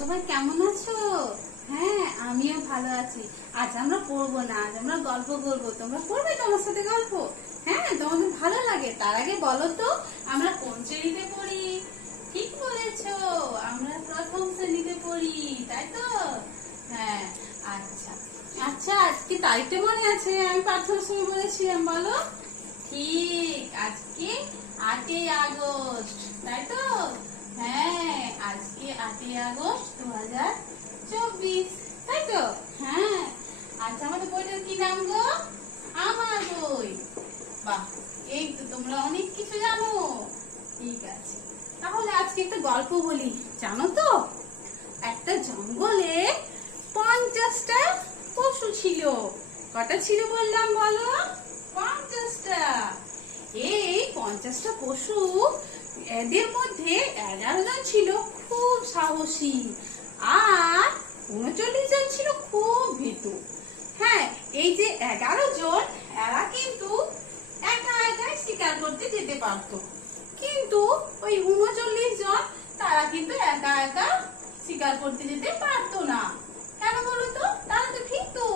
সবাই কেমন আছো? হ্যাঁ, আমিও ভালো আছি। আজ আমরা পড়বো না, আজ আমরা গল্প করবো। তোমরা পড়বে তো আমার সাথে গল্প? হ্যাঁ, তোমাদের ভালো লাগে? তার আগে বলো তো আমরা কোন শ্রেণীতে পড়ি? ঠিক বলেছো, আমরা প্রথম শ্রেণীতে পড়ি, তাই তো? হ্যাঁ, আচ্ছা আচ্ছা, আজকে তারিখটা মনে আছে? আমি প্রার্থনার সময় বলেছিলাম, বলো। ঠিক, আজকে 8ই আগস্ট, তাই তো? হ্যাঁ, আজকে 8ই আগস্ট 2024, তাই তো? হ্যাঁ, আচ্ছা, আমাদের বইটার কি নাম গো? আমার বই। বাহ, এই তো তোমরা অনেক কিছু জানো। ঠিক আছে, তাহলে আজকে একটা গল্প বলি। জানো তো, একটা জঙ্গলে 50টা পশু ছিল। কটা ছিল বললাম, বলো? 50টা। এই 50টা পশু, এদের মধ্যে 11 জন ছিল খুব সাহসী, আর 39 জন ছিল খুব ভীতু। হ্যাঁ, এই যে 11 জন, এরা কিন্তু একা একাই শিকার করতে যেতে পারতো, কিন্তু ওই 39 জন, তারা কিন্তু একা একা শিকার করতে যেতে পারতো না। কেন বলো তো? তারা তো ভীতু।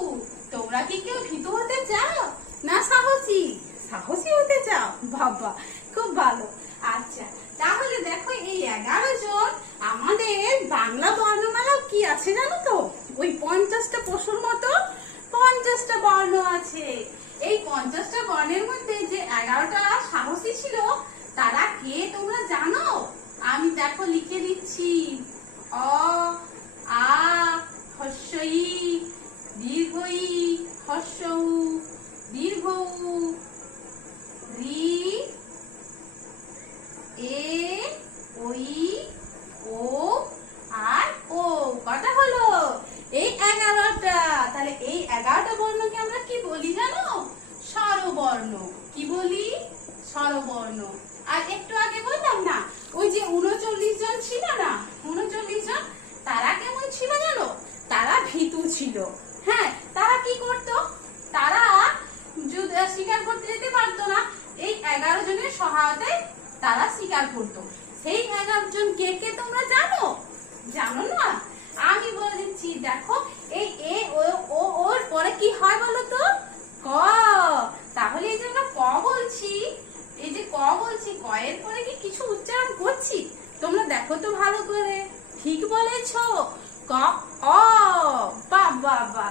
তোমরা কি কেউ ভীতু হতে চাও না সাহসী? সাহসী হতে চাও? বাবা, খুব ভালো। আচ্ছা, তাহলে দেখো, এই 11 জন, আমাদের বাংলা বর্ণমালা কি আছে জানো তো? ওই 50টা পশুর মতো 50টা বর্ণ আছে। এই 50টা বর্ণের মধ্যে যে 11টা সাহসী ছিল, তারা কে তোমরা জানো? আমি দেখো লিখে দিচ্ছি। অ, আ, হস্য ই, দীর্ঘ ই, হস্য উ, দীর্ঘ উ, রি, এ, ওই, ও, আর ও। কটা হলো? এই 11টা। তাহলে এই 11টা বর্ণকে আমরা কি বলি জানো? স্বরবর্ণ। কি বলি? স্বরবর্ণ। আর একটু আগে বললাম না, ওই যে 39 জন ছিল না, 39 জন, তারা কেমন ছিল জানো? তারা ভীতু ছিল। হ্যাঁ, তারা কি করতো? তারা শিকার করতে যেতে পারতো না। এই 11 জনের সহায়তায় তারা শিকার করতো। সেই 11 জন কে কে তোমরা জানো? জানো না? আমি বলে দিচ্ছি, দেখো, এই এ ও ওর পরে কি হয় বলো তো? ক। তাহলে এই যে আমরা ক বলছি, এই যে ক বলছি, ক এর পরে কি কিছু উচ্চারণ করছি? তোমরা দেখো তো ভালো করে। ঠিক বলেছো, ক, অ। বাবা বা,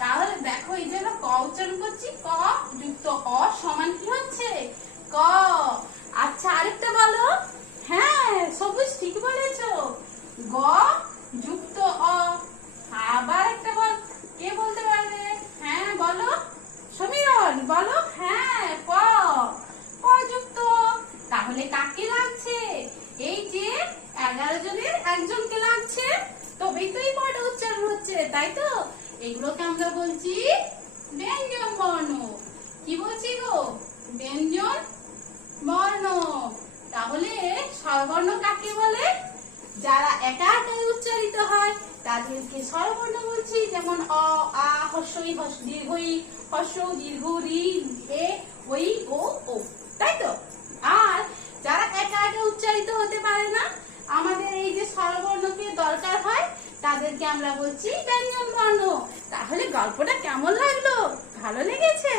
তাহলে দেখো, এই যে আমরা ক উচ্চারণ করছি, ক যুক্ত অ সমান কি হচ্ছে? ক। আচ্ছা, আরেকটা বলো। হ্যাঁ, সবুজ, ঠিক বলেছো, গ যুক্ত অ। আবার একটা বল, কে বলতে পারবে? হ্যাঁ, বলো সমীরণ, বলো। হ্যাঁ, প, প যুক্ত অ। তাহলে কাকে লাগছে? এই যে 11 জনের একজনকে লাগছে, তবেই তো এই পটা উচ্চারণ হচ্ছে, তাই তো? এগুলোকে আমরা বলছি ব্যঞ্জন বর্ণ। কি বলছি গো? ব্যঞ্জন বর্ণ। তাহলে স্বরবর্ণ কাকে বলে? যারা একা একাই উচ্চারিত হয় তাদেরকে স্বরবর্ণ বলছি। যেমন অ, আ, হস্য ই, দীর্ঘ ই, হস্য উ, দীর্ঘ রি, এ, ওই, ও, ও, তাই তো? আর যারা একা একা উচ্চারিত হতে পারে না, আমাদের এই যে স্বরবর্ণকে দরকার হয়, তাদেরকে আমরা বলছি ব্যঞ্জন বর্ণ। তাহলে গল্পটা কেমন লাগলো? ভালো লেগেছে?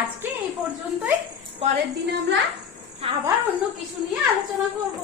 আজকে এই পর্যন্তই। পরের দিন আমরা আবার অন্য কিছু নিয়ে আলোচনা করব।